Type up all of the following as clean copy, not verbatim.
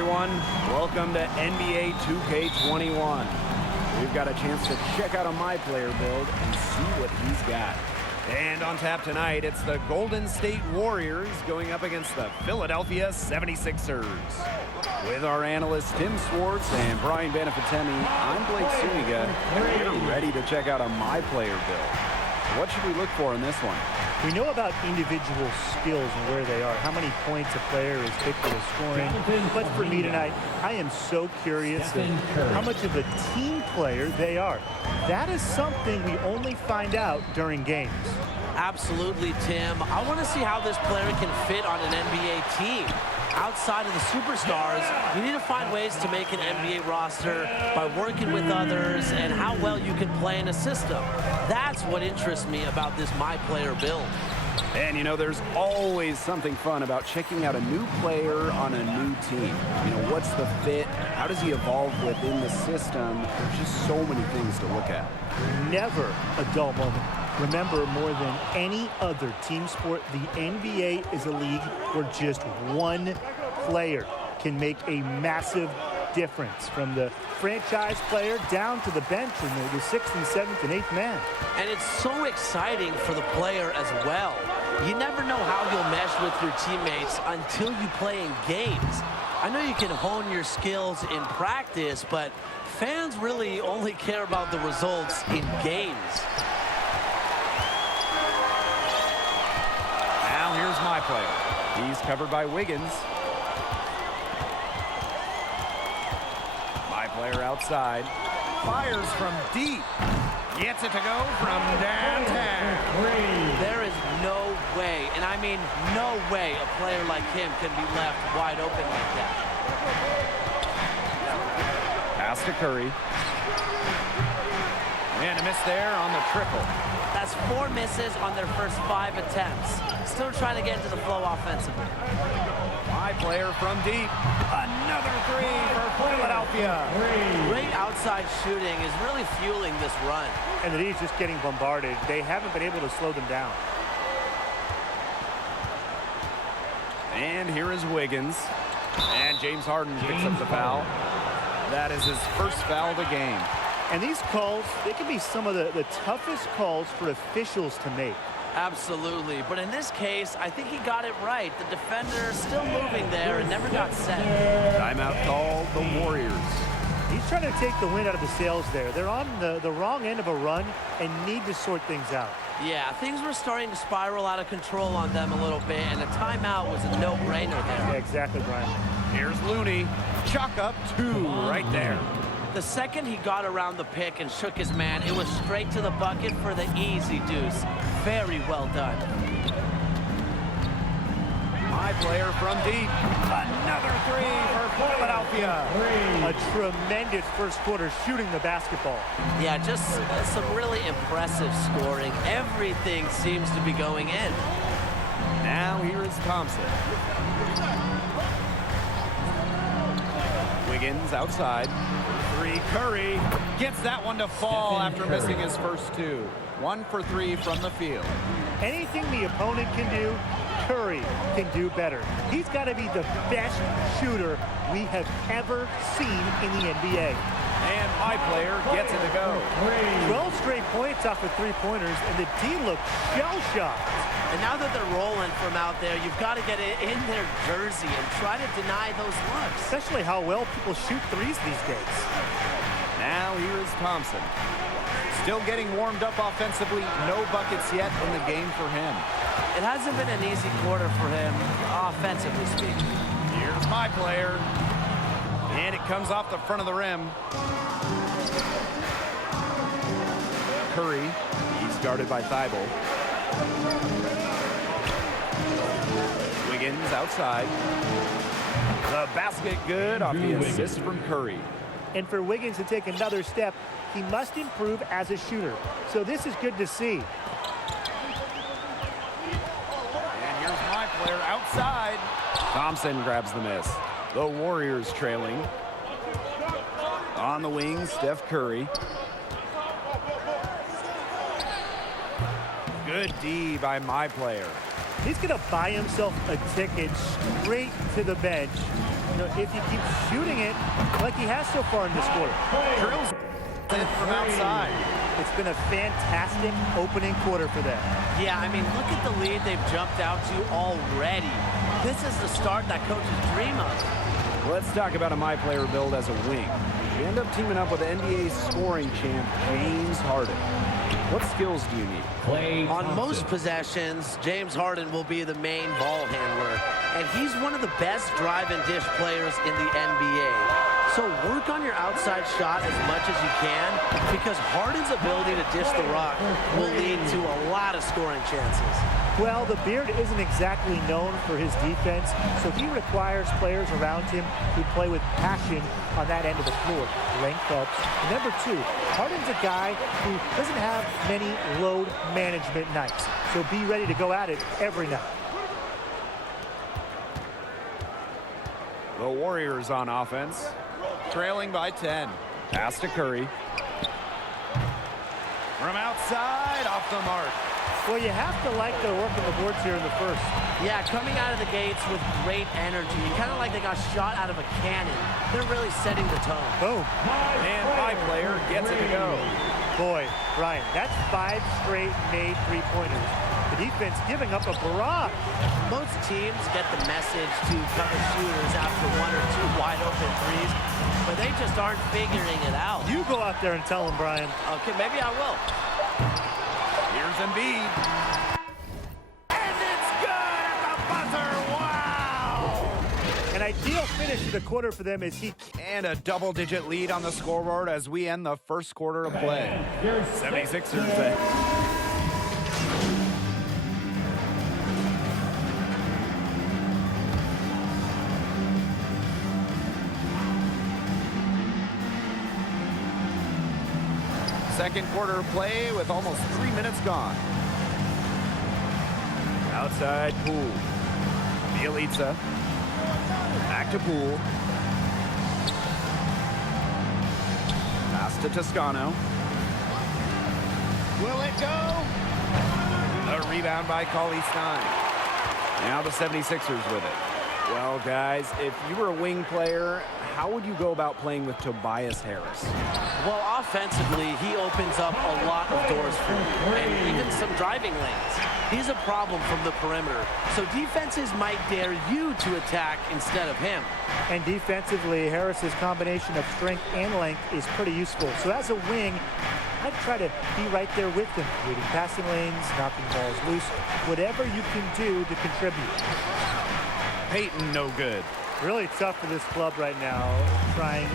everyone. Welcome to NBA 2K21. We've got a chance to check out a My Player build and see what he's got. And on tap tonight, it's the Golden State Warriors going up against the Philadelphia 76ers. With our analysts Tim Swartz and Brian Benefitemi, I'm Blake Suniga, and we're ready to check out a My Player build. What should we look for in this one? We know about individual skills and where they are, how many points a player is capable of scoring. But for me tonight, I am so curious of how much of a team player they are. That is something we only find out during games. Absolutely, Tim. I want to see how this player can fit on an NBA team. Outside of the superstars, you need to find ways to make an NBA roster by working with others and how well you can play in a system. That's what interests me about this My Player build. And you know, there's always something fun about checking out a new player on a new team. You know, what's the fit? How does he evolve within the system? There's just so many things to look at. Never a dull moment. Remember, more than any other team sport, the NBA is a league where just one player can make a massive difference, from the franchise player down to the bench and the sixth and seventh and eighth man. And it's so exciting for the player as well. You never know how you'll mesh with your teammates until you play in games. I know you can hone your skills in practice, but fans really only care about the results in games. Now here's My Player. He's covered by Wiggins. My Player outside. Fires from deep. Gets it to go from downtown. There is no way, and I mean no way, a player like him can be left wide open like that. Pass to Curry. And a miss there on the triple. That's 4 misses on their first 5 attempts. Still trying to get into the flow offensively. My Player from deep. Another three for Philadelphia. Great outside shooting is really fueling this run. And the D's just getting bombarded. They haven't been able to slow them down. And here is Wiggins. And James Harden picks up the foul. That is his first foul of the game. And these calls, they can be some of the toughest calls for officials to make. Absolutely, but in this case, I think he got it right. The defender still moving there and never got set. Timeout called the Warriors. He's trying to take the wind out of the sails there. They're on the wrong end of a run and need to sort things out. Yeah, things were starting to spiral out of control on them a little bit, and a timeout was a no-brainer there. Yeah, exactly, Brian. Here's Looney. Chalk up 2 right there. The second he got around the pick and shook his man, it was straight to the bucket for the easy deuce. Very well done. My Player from deep. Another three for Philadelphia. A tremendous first quarter shooting the basketball. Yeah, just some really impressive scoring. Everything seems to be going in. Now here is Thompson. Wiggins outside. 3, Curry gets that one to fall after missing his first 2. 1 for 3 from the field. Anything the opponent can do, Curry can do better. He's got to be the best shooter we have ever seen in the NBA. And My Player gets it to go. 12 straight points off of 3-pointers, and the D looks shell-shocked. And now that they're rolling from out there, you've got to get it in their jersey and try to deny those looks. Especially how well people shoot threes these days. Now here is Thompson. Still getting warmed up offensively. No buckets yet in the game for him. It hasn't been an easy quarter for him, offensively speaking. Here's My Player. And it comes off the front of the rim. Curry. He's guarded by Thibault. Wiggins outside. The basket good off the assist from Curry. And for Wiggins to take another step, he must improve as a shooter. So this is good to see. And here's My Player outside. Thompson grabs the miss. The Warriors trailing. On the wing, Steph Curry. Good D by My Player. He's going to buy himself a ticket straight to the bench if he keeps shooting it like he has so far in this quarter. Drills it from outside. It's been a fantastic opening quarter for them. Yeah, I mean, look at the lead they've jumped out to already. This is the start that coaches dream of. Let's talk about a my player build as a wing. We end up teaming up with the NBA scoring champ, James Harden. What skills do you need? On most possessions, James Harden will be the main ball handler, and he's one of the best drive and dish players in the NBA. So work on your outside shot as much as you can, because Harden's ability to dish the rock will lead to a lot of scoring chances. Well, the Beard isn't exactly known for his defense, so he requires players around him who play with passion on that end of the floor. Length helps. And number two, Harden's a guy who doesn't have many load management nights, so be ready to go at it every night. The Warriors on offense, trailing by 10. Pass to Curry. From outside, off the mark. Well, you have to like their work on the boards here in the first. Yeah, coming out of the gates with great energy. Kind of like they got shot out of a cannon. They're really setting the tone. Boom. And my player gets it to go. Boy, Brian, that's 5 straight made three-pointers. The defense giving up a barrage. Most teams get the message to cover shooters after 1 or 2 wide open threes, but they just aren't figuring it out. You go out there and tell them, Brian. Okay, maybe I will. Here's Embiid. And it's good at the buzzer. Wow! An ideal finish to the quarter for them as he... And a double-digit lead on the scoreboard as we end the first quarter of play. 76ers. Second quarter of play with almost 3 minutes gone. Outside Poole. Bielitsa. Back to Poole. Pass to Toscano. Will it go? A rebound by Cauley Stein. Now the 76ers with it. Well, guys, if you were a wing player, how would you go about playing with Tobias Harris? Well, offensively, he opens up a lot of doors for you, and even some driving lanes. He's a problem from the perimeter, so defenses might dare you to attack instead of him. And defensively, Harris's combination of strength and length is pretty useful. So as a wing, I'd try to be right there with him, reading passing lanes, knocking balls loose, whatever you can do to contribute. Peyton, no good. Really tough for this club right now, trying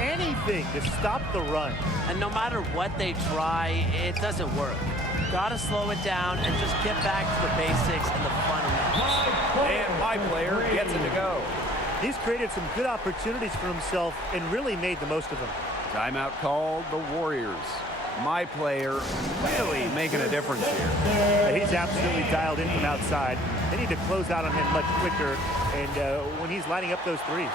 anything to stop the run. And no matter what they try, it doesn't work. Gotta slow it down and just get back to the basics and the fundamentals. And my player gets it to go. He's created some good opportunities for himself and really made the most of them. Timeout called, the Warriors. My player really making a difference here. He's absolutely dialed in from outside. They need to close out on him much quicker, and when he's lining up those threes.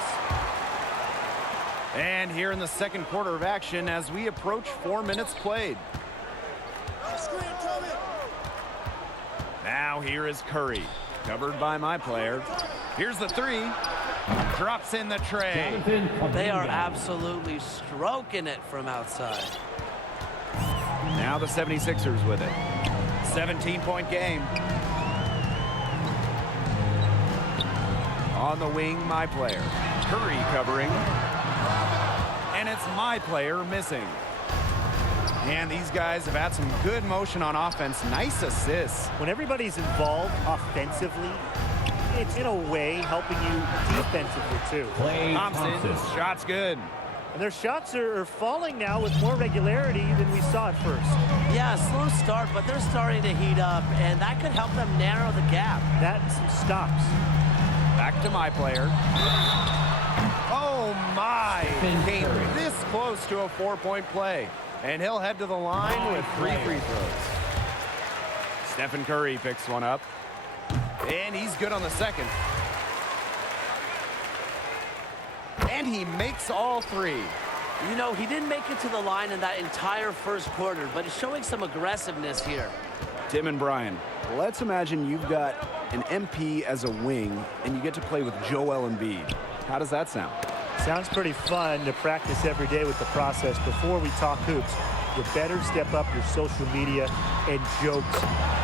And here in the second quarter of action as we approach 4 minutes played. Now here is Curry, covered by my player. Here's the three. Drops in the tray. They are absolutely stroking it from outside. Now the 76ers with it. 17-point game. On the wing, my player. Curry covering. And it's my player missing. And these guys have had some good motion on offense. Nice assists. When everybody's involved offensively, it's in a way helping you defensively too. Thompson, shot's good. And their shots are falling now with more regularity than we saw at first. Yeah, slow start, but they're starting to heat up, and that could help them narrow the gap. That and some stops. Back to my player. Oh my! Came this close to a 4-point play. And he'll head to the line with 3 free throws. Stephen Curry picks one up. And he's good on the second. And he makes all 3. You know, he didn't make it to the line in that entire first quarter, but he's showing some aggressiveness here. Tim and Brian, let's imagine you've got an MP as a wing, and you get to play with Joel Embiid. How does that sound? Sounds pretty fun to practice every day with the process. Before we talk hoops, you better step up your social media and jokes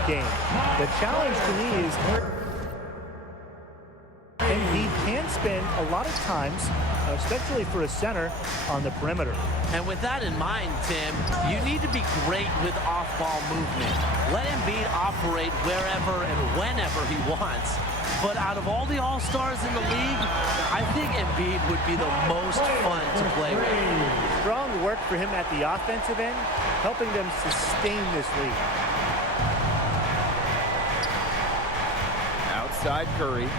game. The challenge to me is Embiid can spend a lot of times, especially for a center, on the perimeter. And with that in mind, Tim, you need to be great with off-ball movement. Let Embiid operate wherever and whenever he wants. But out of all the all-stars in the league, I think Embiid would be the most fun to play with. Strong work for him at the offensive end, helping them sustain this lead. Outside Curry.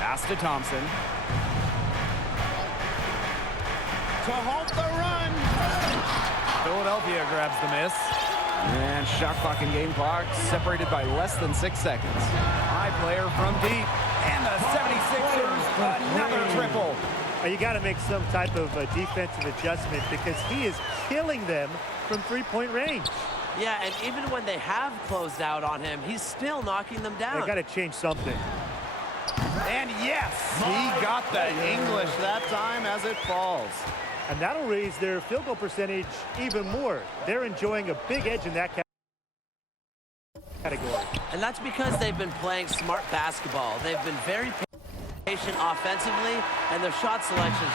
Pass to Thompson. To halt the run. Philadelphia grabs the miss. And shot clock and game clock separated by less than 6 seconds. High player from deep. And the 76ers, another triple. You got to make some type of defensive adjustment because he is killing them from three-point range. Yeah, and even when they have closed out on him, he's still knocking them down. They got to change something. And yes, he got the English that time as it falls. And that'll raise their field goal percentage even more. They're enjoying a big edge in that category. And that's because they've been playing smart basketball. They've been very patient offensively, and their shot selection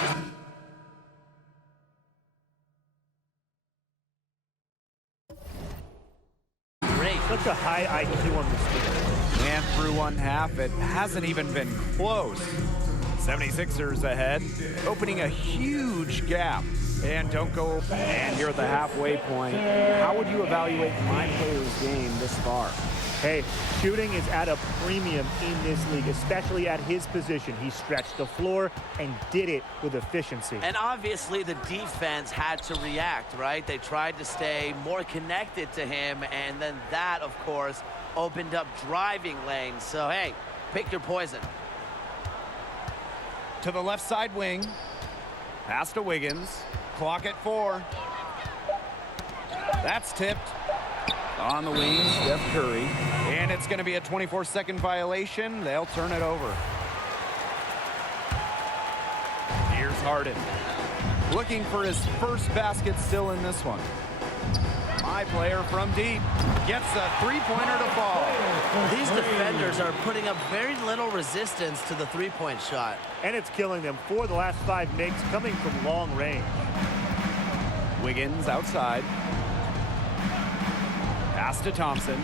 just... great. Such a high IQ on this team. And through one half, it hasn't even been close. 76ers ahead, opening a huge gap. And don't go, and here at the halfway point, how would you evaluate my player's game this far? Hey, shooting is at a premium in this league, especially at his position. He stretched the floor and did it with efficiency. And obviously the defense had to react, right? They tried to stay more connected to him, and then that, of course, opened up driving lanes. So, hey, pick your poison. To the left side wing. Pass to Wiggins. Clock at 4. That's tipped. On the wing, Steph Curry. And it's going to be a 24-second violation. They'll turn it over. Here's Harden. Looking for his first basket still in this one. My player from deep gets a three-pointer to fall. These defenders are putting up very little resistance to the three-point shot. And it's killing them. 4 of the last 5 makes coming from long range. Wiggins outside. Pass to Thompson.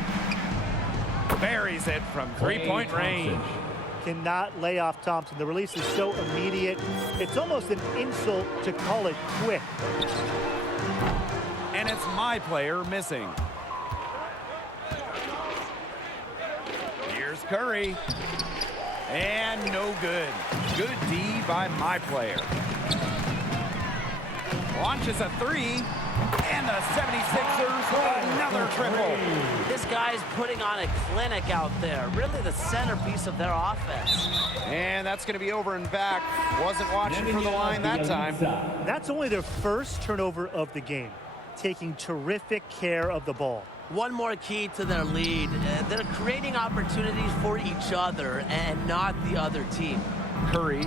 Buries it from three-point range. Cannot lay off Thompson. The release is so immediate. It's almost an insult to call it quick. And it's my player missing. Here's Curry. And no good. Good D by my player. Launches a 3. And the 76ers, another triple. This guy's putting on a clinic out there. Really the centerpiece of their offense. And that's going to be over and back. Wasn't watching for the line that time. That's only their first turnover of the game. Taking terrific care of the ball. One more key to their lead. They're creating opportunities for each other and not the other team. Curry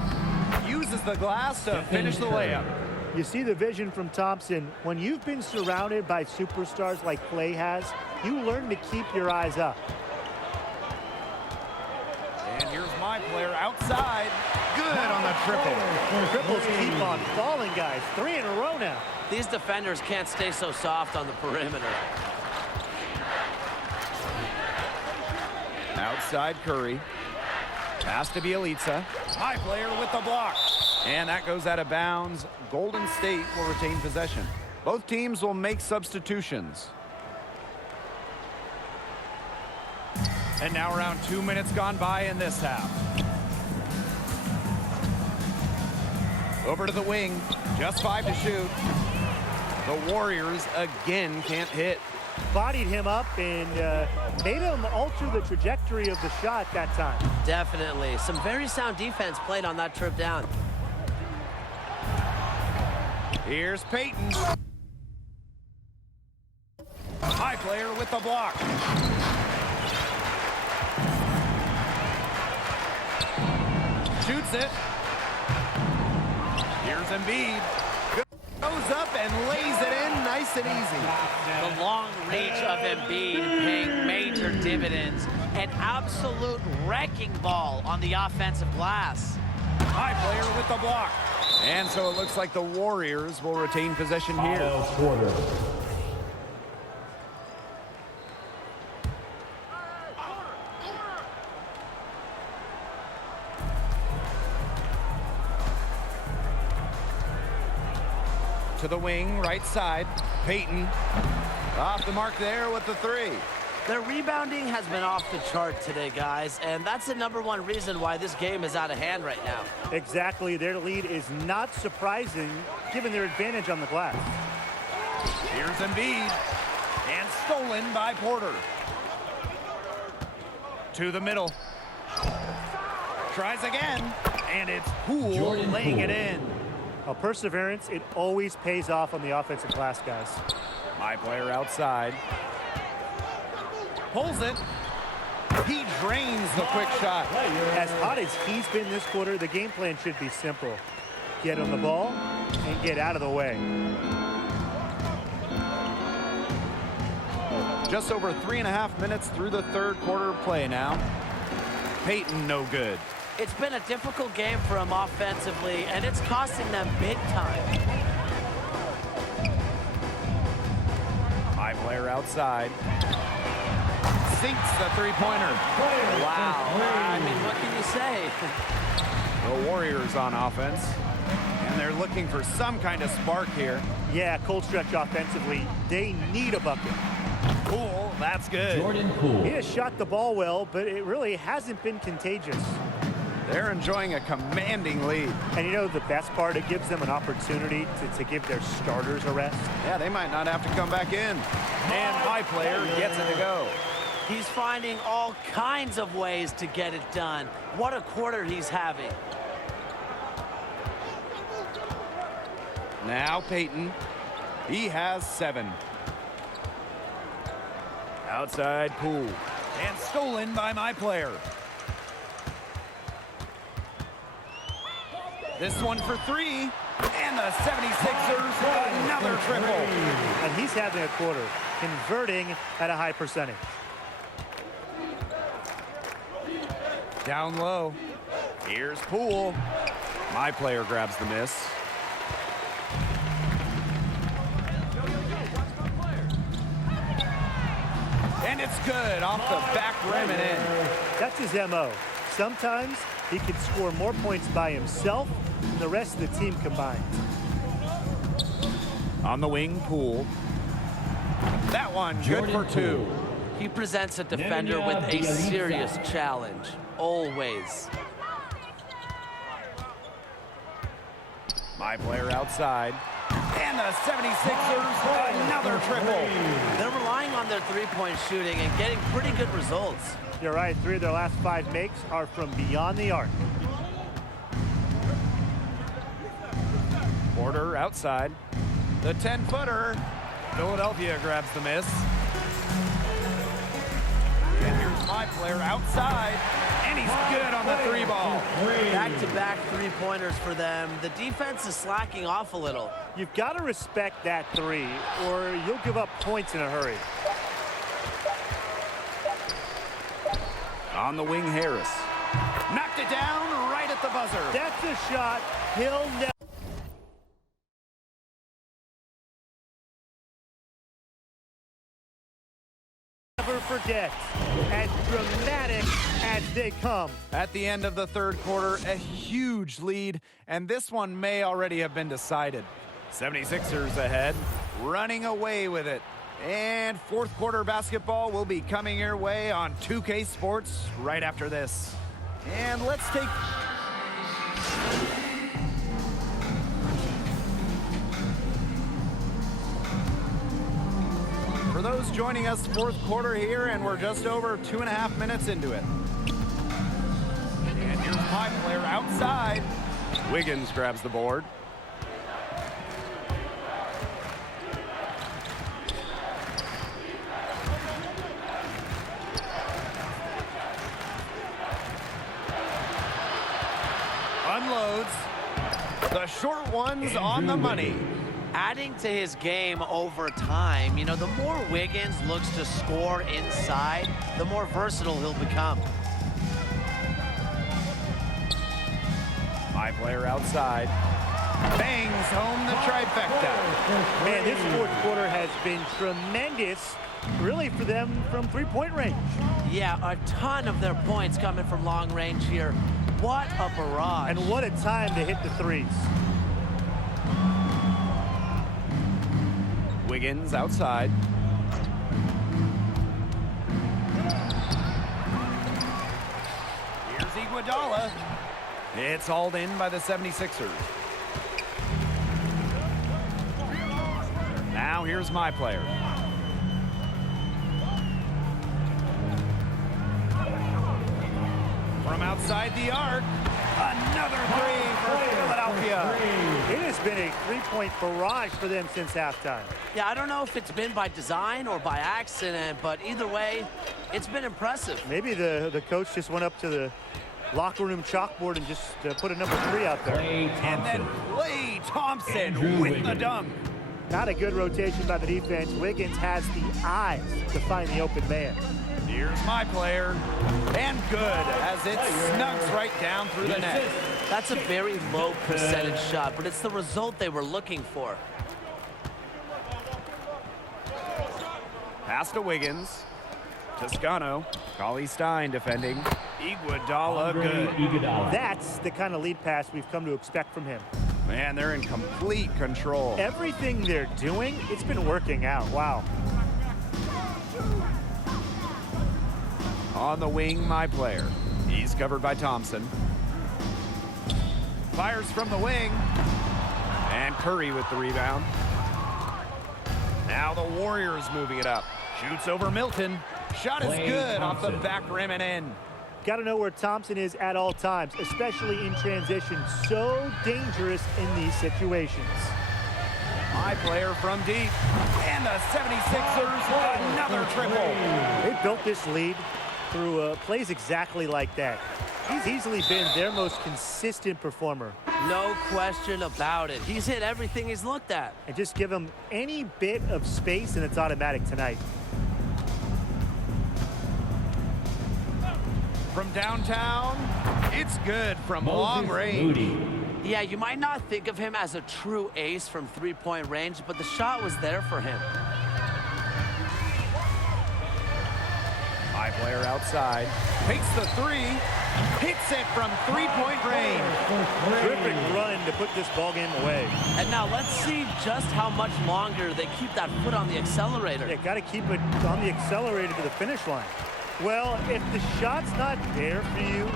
uses the glass to finish the layup. You see the vision from Thompson. When you've been surrounded by superstars like Clay has, you learn to keep your eyes up. And here's my player outside. Good on the triple. Triples keep on falling, guys. 3 in a row now. These defenders can't stay so soft on the perimeter. Outside Curry. Pass to Bielitsa. My player with the block. And that goes out of bounds. Golden State will retain possession. Both teams will make substitutions. And now around 2 minutes gone by in this half. Over to the wing. Just 5 to shoot. The Warriors again can't hit. Bodied him up and made him alter the trajectory of the shot that time. Definitely. Some very sound defense played on that trip down. Here's Payton. High player with the block. Shoots it. Embiid. Goes up and lays it in nice and easy. The long reach of Embiid paying major dividends. An absolute wrecking ball on the offensive glass. High player with the block. And so it looks like the Warriors will retain possession here. To the wing, right side. Payton off the mark there with the three. Their rebounding has been off the chart today, guys, and that's the #1 reason why this game is out of hand right now. Exactly. Their lead is not surprising given their advantage on the glass. Here's Embiid. And stolen by Porter. To the middle. Tries again. And it's Poole laying it in. Well, perseverance, it always pays off on the offensive glass, guys. My player outside. Pulls it. He drains the quick shot. As hot as he's been this quarter, the game plan should be simple. Get on the ball and get out of the way. Just over 3.5 minutes through the third quarter of play now. Payton no good. It's been a difficult game for them offensively, and it's costing them big time. My player outside. Sinks the three-pointer. Wow. I mean, what can you say? The Warriors on offense. And they're looking for some kind of spark here. Yeah, cold stretch offensively. They need a bucket. Poole, that's good. He has shot the ball well, but it really hasn't been contagious. They're enjoying a commanding lead. And you know the best part? It gives them an opportunity to give their starters a rest. Yeah, they might not have to come back in. And my player gets it to go. He's finding all kinds of ways to get it done. What a quarter he's having. Now Payton. He has 7. Outside Poole. And stolen by my player. This one for 3. And the 76ers, another triple. And he's having a quarter, converting at a high percentage. Down low. Here's Poole. My player grabs the miss. And it's good off the back rim and in. That's his MO. Sometimes he can score more points by himself than the rest of the team combined. On the wing, Poole. That one good for 2. He presents a defender with a serious challenge, always. My player outside. And the 76ers, another triple. They're relying on their three-point shooting and getting pretty good results. You're right, 3 of their last 5 makes are from beyond the arc. Porter outside. The 10-footer. Philadelphia grabs the miss. And here's my player outside. And he's good on the 3 ball. Back-to-back three-pointers for them. The defense is slacking off a little. You've got to respect that 3, or you'll give up points in a hurry. On the wing, Harris. Knocked it down right at the buzzer. That's a shot he'll never forget. As dramatic as they come. At the end of the third quarter, a huge lead, and this one may already have been decided. 76ers ahead, running away with it. And fourth quarter basketball will be coming your way on 2K Sports right after this. And let's take... For those joining us, fourth quarter here, and we're just over 2.5 minutes into it. And here's my player outside. Wiggins grabs the board. Unloads. The short one's on the money. Adding to his game over time, you know, the more Wiggins looks to score inside, the more versatile he'll become. My player outside. Bangs home the trifecta. Man, this fourth quarter has been tremendous, really, for them from three-point range. Yeah, a ton of their points coming from long range here. What a barrage. And what a time to hit the threes. Wiggins outside. Here's Iguodala. It's hauled in by the 76ers. Now here's my player. From outside the arc, another three for Philadelphia. It has been a three-point barrage for them since halftime. Yeah, I don't know if it's been by design or by accident, but either way, it's been impressive. Maybe the coach just went up to the locker room chalkboard and just put a number 3 out there. And then Klay Thompson with the dunk. Not a good rotation by the defense. Wiggins has the eyes to find the open man. Here's my player. And good, as it snugs right down through the net. That's a very low percentage shot, but it's the result they were looking for. Pass to Wiggins. Toscano. Cauley Stein defending. Iguodala good. That's the kind of lead pass we've come to expect from him. Man, they're in complete control. Everything they're doing, it's been working out. Wow. On the wing, my player. He's covered by Thompson. Fires from the wing. And Curry with the rebound. Now the Warriors moving it up. Shoots over Milton. Shot is good off the back rim and in. Got to know where Thompson is at all times, especially in transition. So dangerous in these situations. My player from deep. And the 76ers, another triple. They built this lead through plays exactly like that. He's easily been their most consistent performer. No question about it. He's hit everything he's looked at. And just give him any bit of space and it's automatic tonight. From downtown, it's good from long range. Yeah, you might not think of him as a true ace from three-point range, but the shot was there for him. My player outside, takes the three, hits it from three-point range. Terrific run to put this ball game away. And now let's see just how much longer they keep that foot on the accelerator. They got to keep it on the accelerator to the finish line. Well, if the shot's not there for you,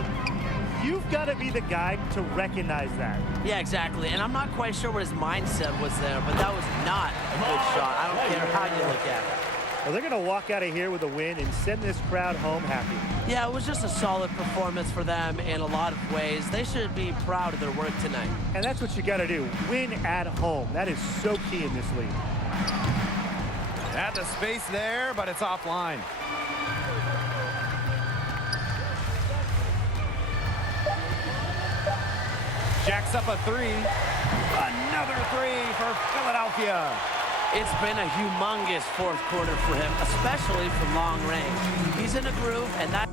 you've got to be the guy to recognize that. Yeah, exactly. And I'm not quite sure what his mindset was there, but that was not a good shot. I don't care how you look at it. Well, they're going to walk out of here with a win and send this crowd home happy. Yeah, it was just a solid performance for them in a lot of ways. They should be proud of their work tonight. And that's what you got to do. Win at home. That is so key in this league. Had the space there, but it's offline. Jacks up a three. Another three for Philadelphia. It's been a humongous fourth quarter for him, especially from long range. He's in a groove, and that...